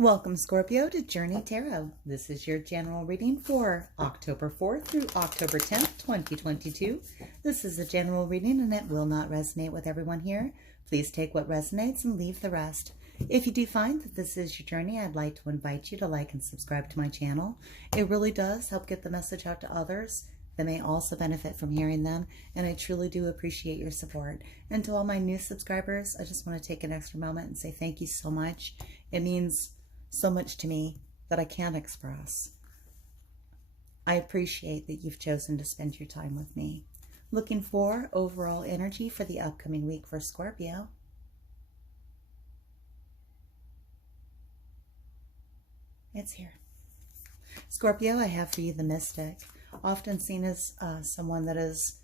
Welcome, Scorpio, to Journey Tarot. This is your general reading for October 4th through October 10th, 2022. This is a general reading and it will not resonate with everyone here. Please take what resonates and leave the rest. If you do find that this is your journey, I'd like to invite you to like and subscribe to my channel. It really does help get the message out to others that may also benefit from hearing them, and I truly do appreciate your support. And to all my new subscribers, I just want to take an extra moment and say thank you so much. It means so much to me that I can't express. I appreciate that you've chosen to spend your time with me. Looking for overall energy for the upcoming week for Scorpio. It's here. Scorpio, I have for you the Mystic, often seen as someone that is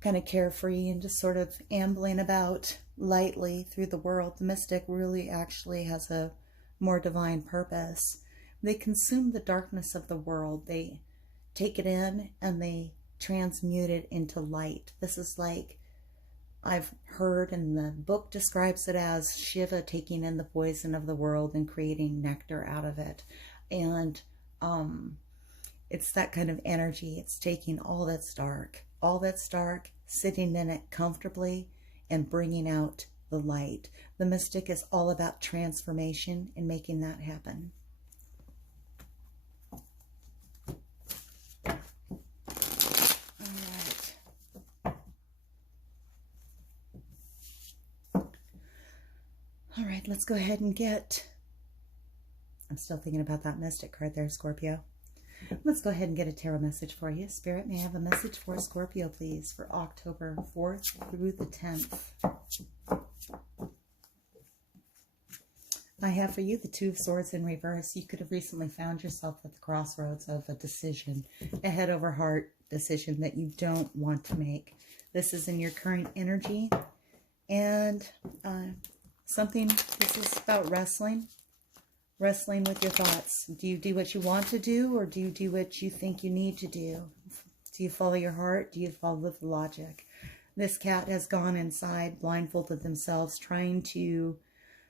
kind of carefree and just sort of ambling about lightly through the world. The Mystic really actually has a more divine purpose. They consume the darkness of the world. They take it in and they transmute it into light. This is like I've heard, and the book describes it as Shiva taking in the poison of the world and creating nectar out of it. And it's that kind of energy. It's taking all that's dark, sitting in it comfortably and bringing out the light. The Mystic is all about transformation and making that happen. All right, let's go ahead and get, I'm still thinking about that Mystic card there, Scorpio. Let's go ahead and get a tarot message for you. Spirit, may I have a message for Scorpio, please, for October 4th through the 10th. I have for you the Two of Swords in reverse. You could have recently found yourself at the crossroads of a decision, a head over heart decision that you don't want to make. This is in your current energy, and this is about wrestling with your thoughts. Do you do what you want to do, or do you do what you think you need to do? Do you follow your heart? Do you follow the logic? This cat has gone inside, blindfolded themselves, trying to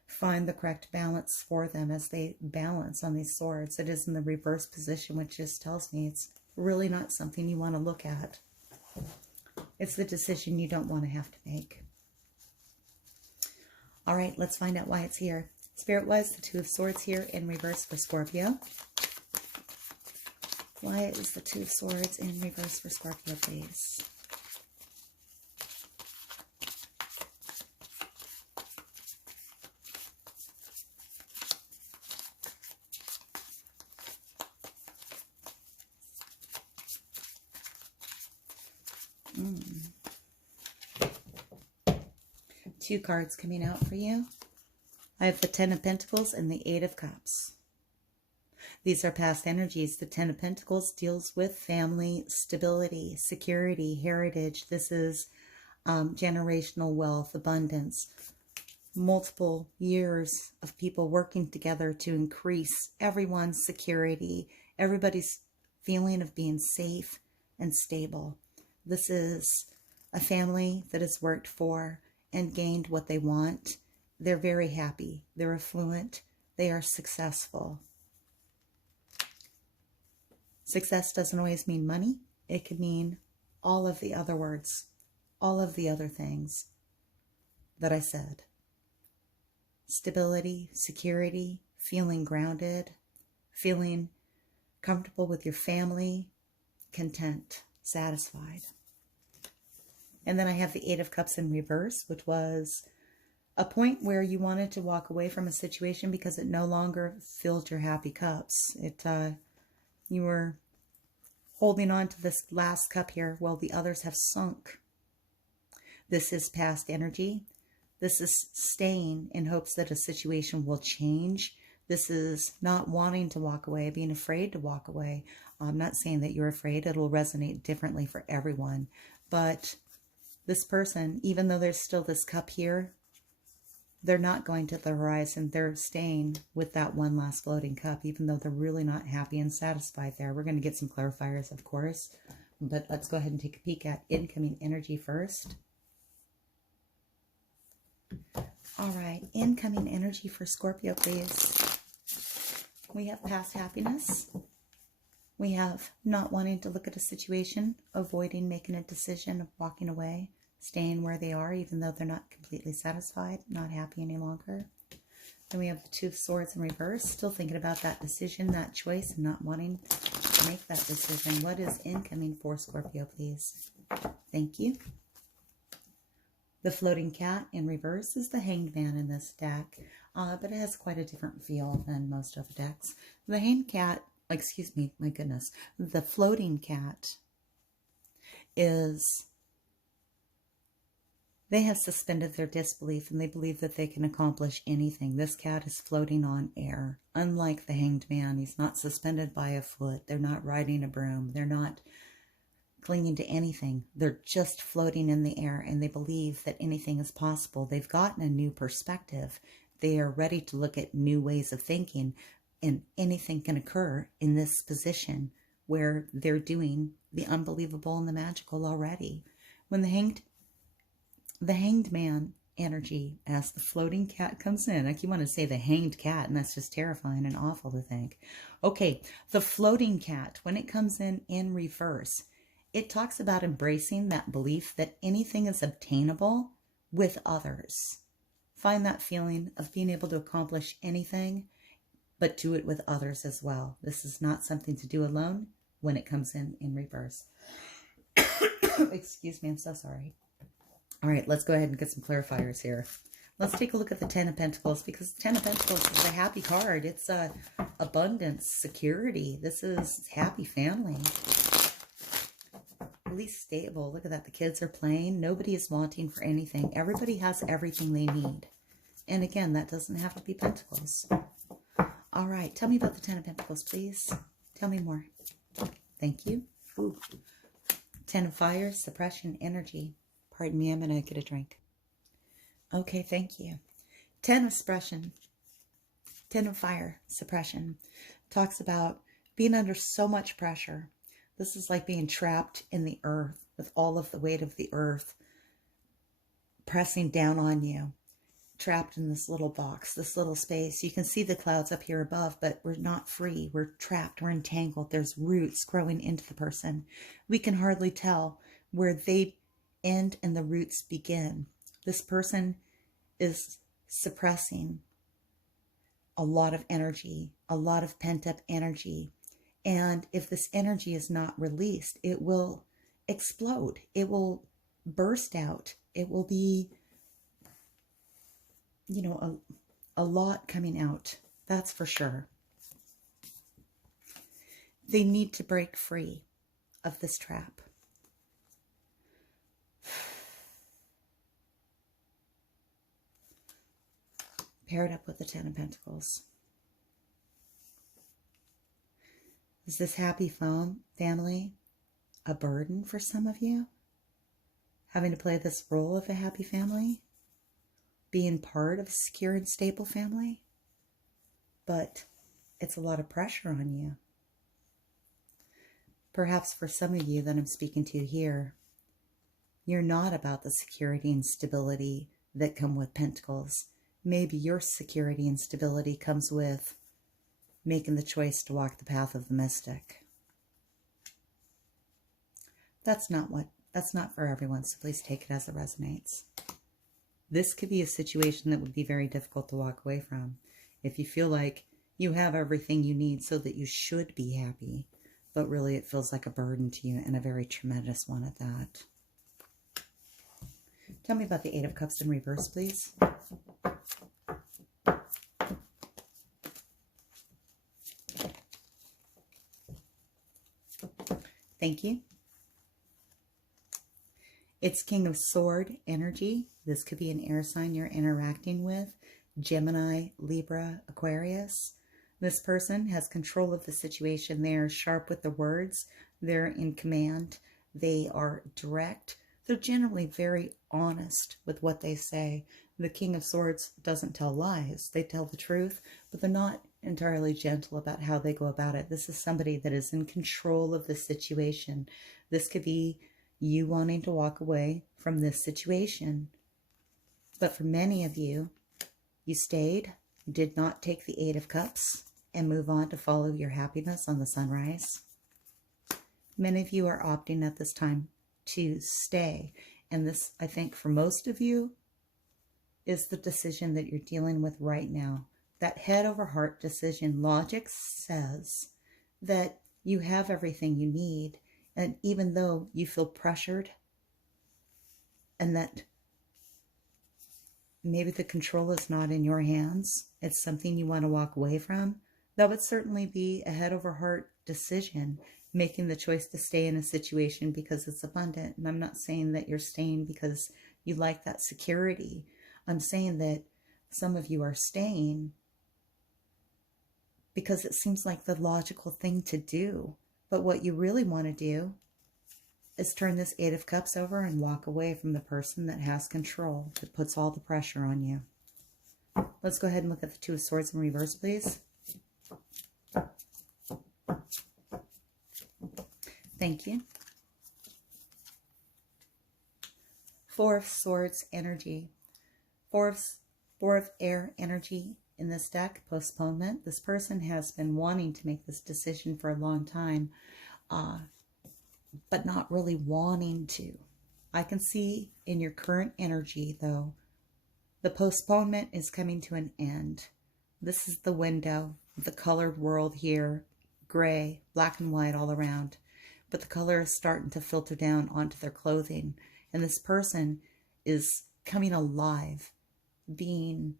find the correct balance for them as they balance on these swords. It is in the reverse position, which just tells me it's really not something you want to look at. It's the decision you don't want to have to make. All right, let's find out why it's here. Spirit-wise, the Two of Swords here in reverse for Scorpio. Why is the Two of Swords in reverse for Scorpio, please? Two cards coming out for you. I have the Ten of Pentacles and the Eight of Cups. These are past energies. The Ten of Pentacles deals with family stability, security, heritage. This is generational wealth, abundance, multiple years of people working together to increase everyone's security, everybody's feeling of being safe and stable. This is a family that has worked for and gained what they want. They're very happy. They're affluent. They are successful. Success doesn't always mean money. It could mean all of the other words, all of the other things that I said. Stability, security, feeling grounded, feeling comfortable with your family, content, satisfied. And then I have the Eight of Cups in reverse, which was a point where you wanted to walk away from a situation because it no longer filled your happy cups. You were holding on to this last cup here while the others have sunk. This is past energy. This is staying in hopes that a situation will change. This is not wanting to walk away, being afraid to walk away. I'm not saying that you're afraid. It'll resonate differently for everyone. But this person, even though there's still this cup here, they're not going to the horizon. They're staying with that one last floating cup, even though they're really not happy and satisfied there. We're going to get some clarifiers, of course. But let's go ahead and take a peek at incoming energy first. All right, incoming energy for Scorpio, please. We have past happiness. We have not wanting to look at a situation, avoiding making a decision of walking away, staying where they are, even though they're not completely satisfied, not happy any longer. Then we have the Two of Swords in reverse, still thinking about that decision, that choice, and not wanting to make that decision. What is incoming for Scorpio, please? Thank you. The Floating Cat in reverse is the Hanged Man in this deck, but it has quite a different feel than most of the decks. The Hanged Cat, excuse me, my goodness, the Floating Cat is, they have suspended their disbelief and they believe that they can accomplish anything. This cat is floating on air. Unlike the Hanged Man, he's not suspended by a foot. They're not riding a broom. They're not clinging to anything. They're just floating in the air, and they believe that anything is possible. They've gotten a new perspective. They are ready to look at new ways of thinking, and anything can occur in this position where they're doing the unbelievable and the magical already. When the Hanged Man energy as the Floating Cat comes in, like you want to say the Hanged Cat, and that's just terrifying and awful to think. Okay, the Floating Cat, when it comes in reverse, it talks about embracing that belief that anything is obtainable with others. Find that feeling of being able to accomplish anything, but do it with others as well. This is not something to do alone when it comes in reverse. Excuse me, I'm so sorry. All right, let's go ahead and get some clarifiers here. Let's take a look at the Ten of Pentacles, because the Ten of Pentacles is a happy card. It's abundance, security. This is happy family. At least stable. Look at that. The kids are playing. Nobody is wanting for anything. Everybody has everything they need. And again, that doesn't have to be Pentacles. All right. Tell me about the Ten of Pentacles, please. Tell me more. Thank you. Ooh. Ten of Fire, suppression, energy. Pardon me, I'm going to get a drink. Okay, thank you. Ten of Suppression. Ten of Fire, suppression. Talks about being under so much pressure. This is like being trapped in the earth with all of the weight of the earth pressing down on you. Trapped in this little box, this little space. You can see the clouds up here above, but we're not free. We're trapped. We're entangled. There's roots growing into the person. We can hardly tell where they end and the roots begin. This person is suppressing a lot of energy, a lot of pent-up energy. And if this energy is not released, it will explode. It will burst out. It will be, you know, a lot coming out. That's for sure. They need to break free of this trap. Paired up with the Ten of Pentacles. Is this happy family a burden for some of you? Having to play this role of a happy family? Being part of a secure and stable family? But it's a lot of pressure on you. Perhaps for some of you that I'm speaking to here, you're not about the security and stability that come with Pentacles. Maybe your security and stability comes with making the choice to walk the path of the mystic. That's not for everyone, so please take it as it resonates. This could be a situation that would be very difficult to walk away from. If you feel like you have everything you need so that you should be happy, but really it feels like a burden to you, and a very tremendous one at that. Tell me about the Eight of Cups in reverse, please. Thank you. It's King of Sword energy. This could be an air sign you're interacting with. Gemini, Libra, Aquarius. This person has control of the situation. They are sharp with the words. They're in command. They are direct. They're generally very honest with what they say. The King of Swords doesn't tell lies. They tell the truth, but they're not entirely gentle about how they go about it. This is somebody that is in control of the situation. This could be you wanting to walk away from this situation. But for many of you, you stayed, you did not take the Eight of Cups, and move on to follow your happiness on the sunrise. Many of you are opting at this time to stay. And this, I think, for most of you, is the decision that you're dealing with right now. That head over heart decision. Logic says that you have everything you need. And even though you feel pressured and that maybe the control is not in your hands, it's something you want to walk away from, that would certainly be a head over heart decision, making the choice to stay in a situation because it's abundant. And I'm not saying that you're staying because you like that security. I'm saying that some of you are staying because it seems like the logical thing to do. But what you really want to do is turn this Eight of Cups over and walk away from the person that has control, that puts all the pressure on you. Let's go ahead and look at the Two of Swords in reverse, please. Thank you. Four of Swords energy. Four of air energy in this deck, postponement. This person has been wanting to make this decision for a long time, but not really wanting to. I can see in your current energy, though, the postponement is coming to an end. This is the window, the colored world here, gray, black and white all around. But the color is starting to filter down onto their clothing. And this person is coming alive, being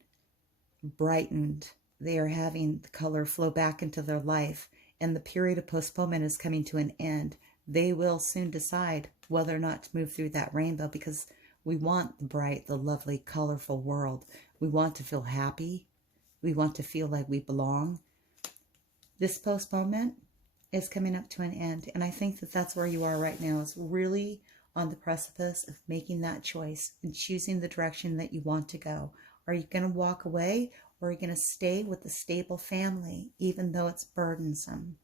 brightened. They are having the color flow back into their life. And the period of postponement is coming to an end. They will soon decide whether or not to move through that rainbow, because we want the bright, the lovely, colorful world. We want to feel happy. We want to feel like we belong. This postponement is coming up to an end. And I think that that's where you are right now, is really on the precipice of making that choice and choosing the direction that you want to go. Are you going to walk away, or are you going to stay with a stable family, even though it's burdensome?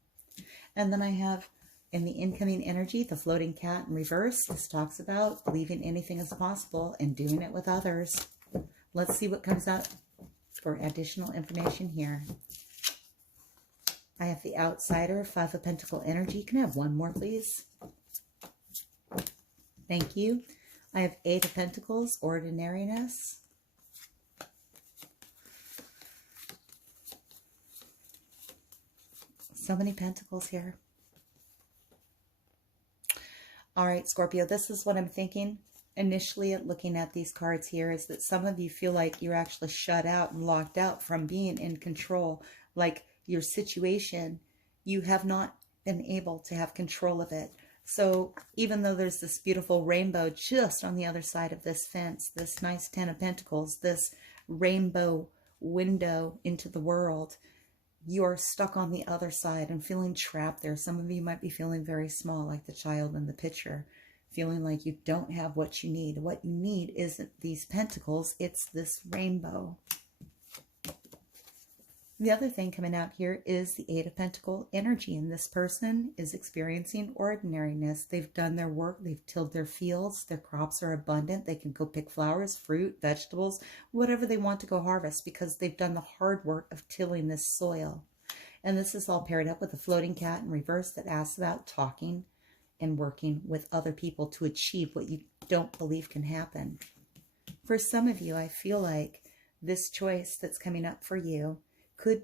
And then I have in the incoming energy, the floating cat in reverse. This talks about believing anything is possible and doing it with others. Let's see what comes out for additional information here. I have the outsider, Five of Pentacle energy. Can I have one more, please? Thank you. I have Eight of Pentacles, ordinariness. So many pentacles here. All right, Scorpio, this is what I'm thinking. Initially, looking at these cards here, is that some of you feel like you're actually shut out and locked out from being in control. Like your situation, you have not been able to have control of it. So even though there's this beautiful rainbow just on the other side of this fence, this nice Ten of Pentacles, this rainbow window into the world, you're stuck on the other side and feeling trapped there. Some of you might be feeling very small, like the child in the picture, feeling like you don't have what you need. What you need isn't these pentacles, it's this rainbow. The other thing coming out here is the Eight of Pentacle energy, and this person is experiencing ordinariness. They've done their work, they've tilled their fields, their crops are abundant, they can go pick flowers, fruit, vegetables, whatever they want to go harvest, because they've done the hard work of tilling this soil. And this is all paired up with the floating cat in reverse that asks about talking and working with other people to achieve what you don't believe can happen. For some of you, I feel like this choice that's coming up for you could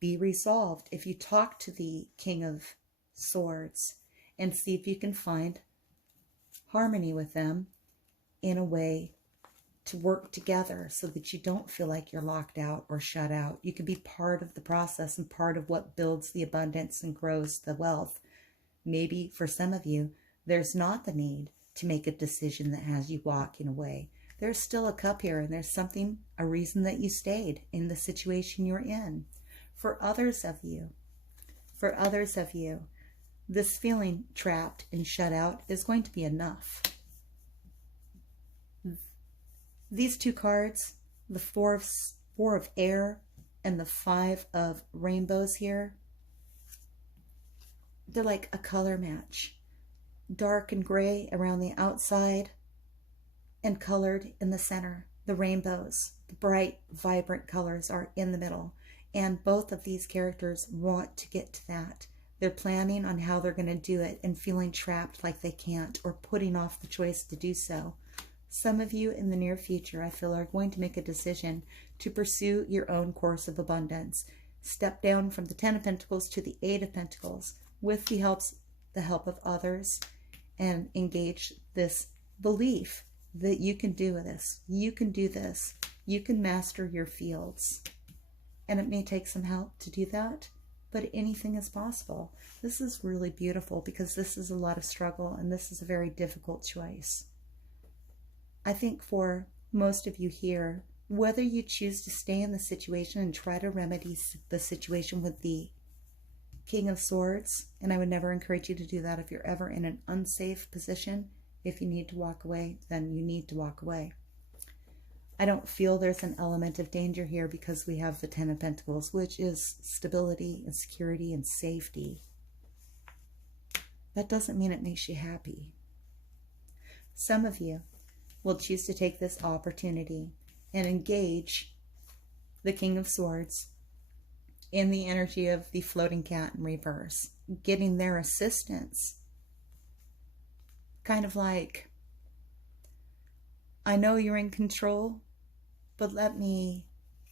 be resolved if you talk to the King of Swords and see if you can find harmony with them in a way to work together so that you don't feel like you're locked out or shut out. You can be part of the process and part of what builds the abundance and grows the wealth. Maybe for some of you, there's not the need to make a decision that has you walking away. There's still a cup here, and there's something, a reason that you stayed in the situation you're in. For others of you, this feeling trapped and shut out is going to be enough. These two cards, the four of air and the Five of rainbows here, they're like a color match. Dark and gray around the outside, and colored in the center. The rainbows, the bright, vibrant colors are in the middle. And both of these characters want to get to that. They're planning on how they're going to do it and feeling trapped like they can't, or putting off the choice to do so. Some of you in the near future, I feel, are going to make a decision to pursue your own course of abundance. Step down from the Ten of Pentacles to the Eight of Pentacles with the help of others, and engage this belief that you can do this. You can do this. You can master your fields. And it may take some help to do that, but anything is possible. This is really beautiful because this is a lot of struggle and this is a very difficult choice. I think for most of you here, whether you choose to stay in the situation and try to remedy the situation with the King of Swords, and I would never encourage you to do that if you're ever in an unsafe position. If you need to walk away, then you need to walk away. I don't feel there's an element of danger here because we have the Ten of Pentacles, which is stability and security and safety. That doesn't mean it makes you happy. Some of you will choose to take this opportunity and engage the King of Swords in the energy of the floating cat in reverse, getting their assistance. Kind of like, I know you're in control, but let me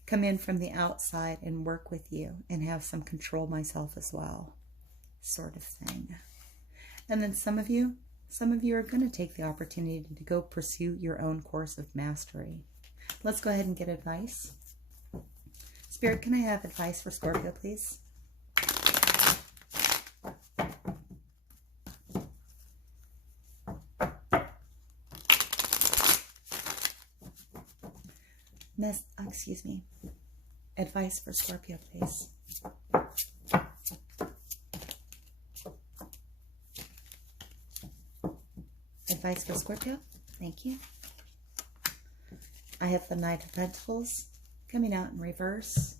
come in from the outside and work with you and have some control myself as well, sort of thing. And then some of you are going to take the opportunity to go pursue your own course of mastery. Let's go ahead and get advice. Spirit, can I have advice for Scorpio, please? Excuse me. Advice for Scorpio, please. Advice for Scorpio. Thank you. I have the Knight of Pentacles coming out in reverse.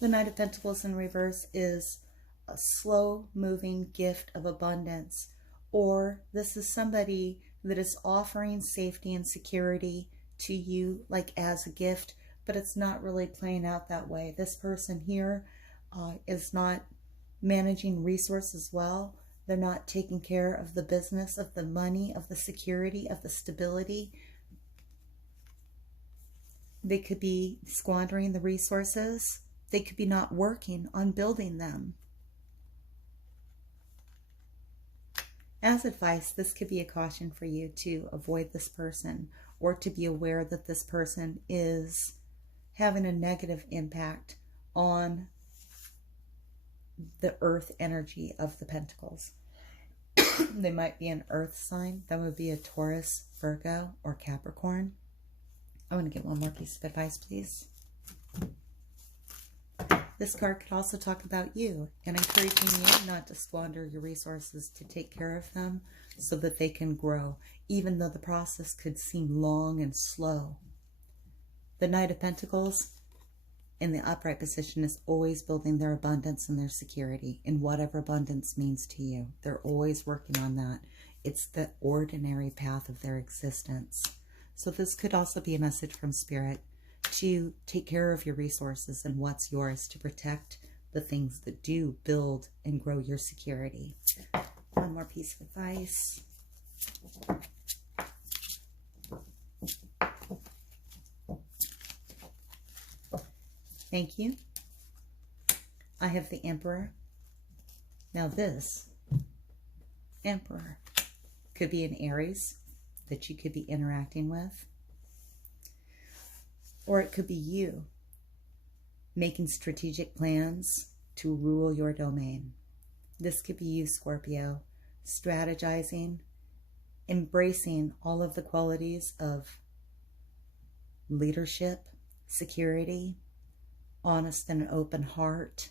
The Knight of Pentacles in reverse is a slow-moving gift of abundance, or this is somebody that is offering safety and security to you, like as a gift, but it's not really playing out that way. This person here is not managing resources well. They're not taking care of the business, of the money, of the security, of the stability. They could be squandering the resources. They could be not working on building them. As advice, this could be a caution for you to avoid this person, or to be aware that this person is having a negative impact on the earth energy of the Pentacles. They might be an earth sign. That would be a Taurus, Virgo, or Capricorn. I want to get one more piece of advice, please. This card could also talk about you and encouraging you not to squander your resources, to take care of them so that they can grow, even though the process could seem long and slow. The Knight of Pentacles in the upright position is always building their abundance and their security in whatever abundance means to you. They're always working on that. It's the ordinary path of their existence. So this could also be a message from Spirit to take care of your resources and what's yours, to protect the things that do build and grow your security. One more piece of advice. Thank you. I have the Emperor. Now this Emperor could be an Aries that you could be interacting with. Or it could be you making strategic plans to rule your domain. This could be you, Scorpio, strategizing, embracing all of the qualities of leadership, security, honest and open heart,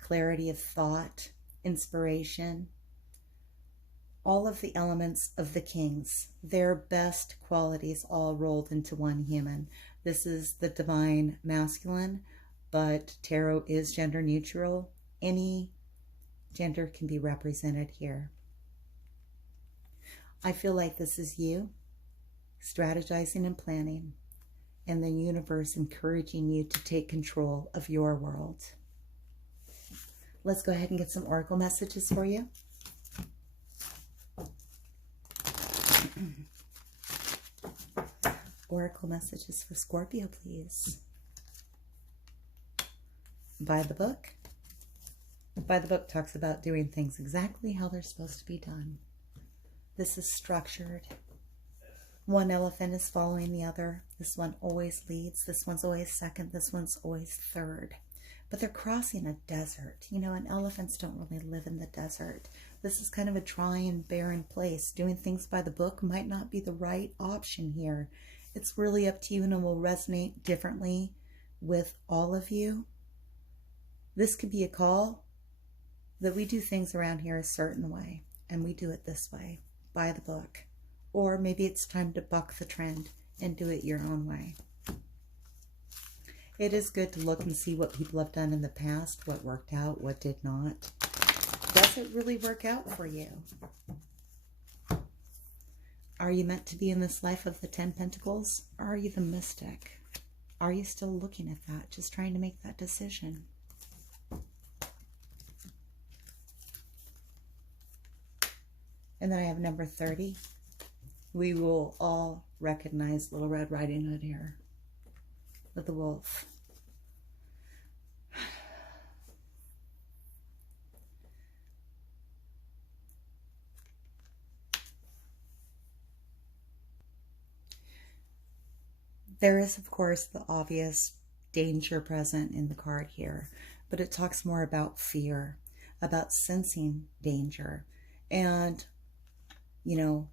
clarity of thought, inspiration, all of the elements of the kings, their best qualities all rolled into one human. This is the divine masculine, but tarot is gender neutral. Any gender can be represented here. I feel like this is you strategizing and planning and the universe encouraging you to take control of your world. Let's go ahead and get some oracle messages for you. Oracle messages for Scorpio, please. By the book. By the book talks about doing things exactly how they're supposed to be done. This is structured. One elephant is following the other. This one always leads. This one's always second. This one's always third. But they're crossing a desert. You know, and elephants don't really live in the desert. This is kind of a dry and barren place. Doing things by the book might not be the right option here. It's really up to you, and it will resonate differently with all of you. This could be a call that we do things around here a certain way, and we do it this way, by the book. Or maybe it's time to buck the trend and do it your own way. It is good to look and see what people have done in the past, what worked out, what did not. Does it really work out for you? Are you meant to be in this life of the 10 Pentacles? Or are you the mystic? Are you still looking at that, just trying to make that decision? And then I have number 30. We will all recognize Little Red Riding Hood here with the wolf. There is, of course, the obvious danger present in the card here, but it talks more about fear, about sensing danger. And, you know,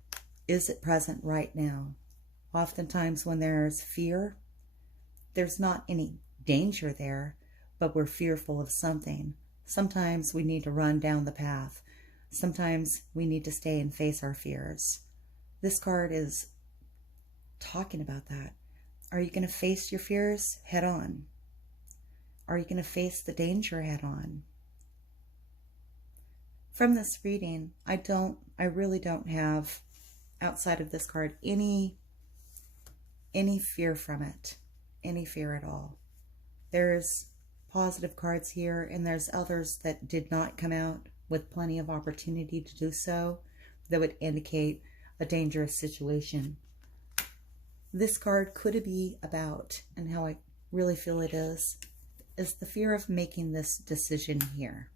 is it present right now? Oftentimes when there's fear, there's not any danger there, but we're fearful of something. Sometimes we need to run down the path. Sometimes we need to stay and face our fears. This card is talking about that. Are you going to face your fears head on? Are you going to face the danger head on? From this reading, I really don't have, outside of this card, any fear from it. Any fear at all. There's positive cards here, and there's others that did not come out with plenty of opportunity to do so that would indicate a dangerous situation. This card could be about, and how I really feel it is the fear of making this decision here.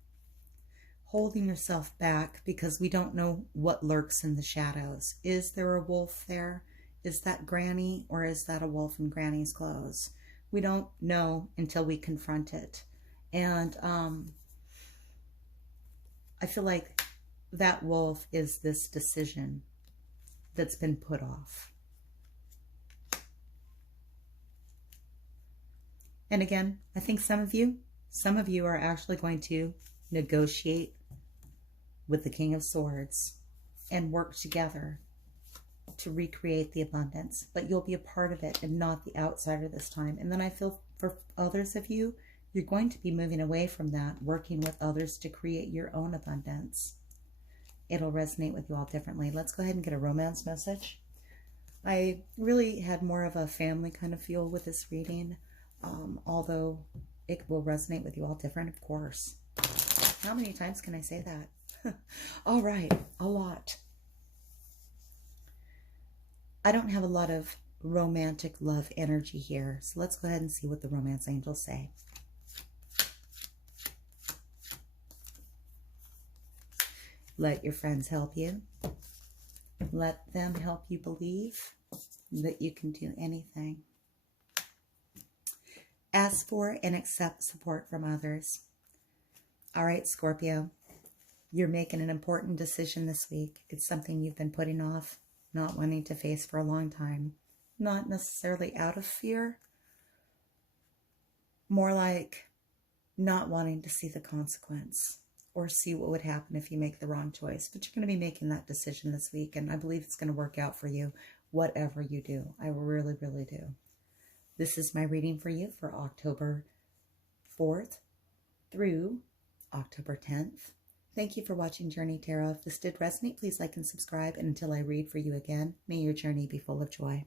Holding yourself back because we don't know what lurks in the shadows. Is there a wolf there? Is that Granny, or is that a wolf in Granny's clothes? We don't know until we confront it. And I feel like that wolf is this decision that's been put off. And again, I think some of you are actually going to negotiate with the King of Swords and work together to recreate the abundance. But you'll be a part of it and not the outsider this time. And then I feel for others of you, you're going to be moving away from that, working with others to create your own abundance. It'll resonate with you all differently. Let's go ahead and get a romance message. I really had more of a family kind of feel with this reading. Although it will resonate with you all different, of course. How many times can I say that? All right, a lot. I don't have a lot of romantic love energy here, so let's go ahead and see what the romance angels say. Let your friends help you. Let them help you believe that you can do anything. Ask for and accept support from others. All right, Scorpio, you're making an important decision this week. It's something you've been putting off, not wanting to face for a long time. Not necessarily out of fear, more like not wanting to see the consequence or see what would happen if you make the wrong choice. But you're going to be making that decision this week, and I believe it's going to work out for you, whatever you do. I really, really do. This is my reading for you for October 4th through October 10th. Thank you for watching Journey Tarot. If this did resonate, please like and subscribe. And until I read for you again, may your journey be full of joy.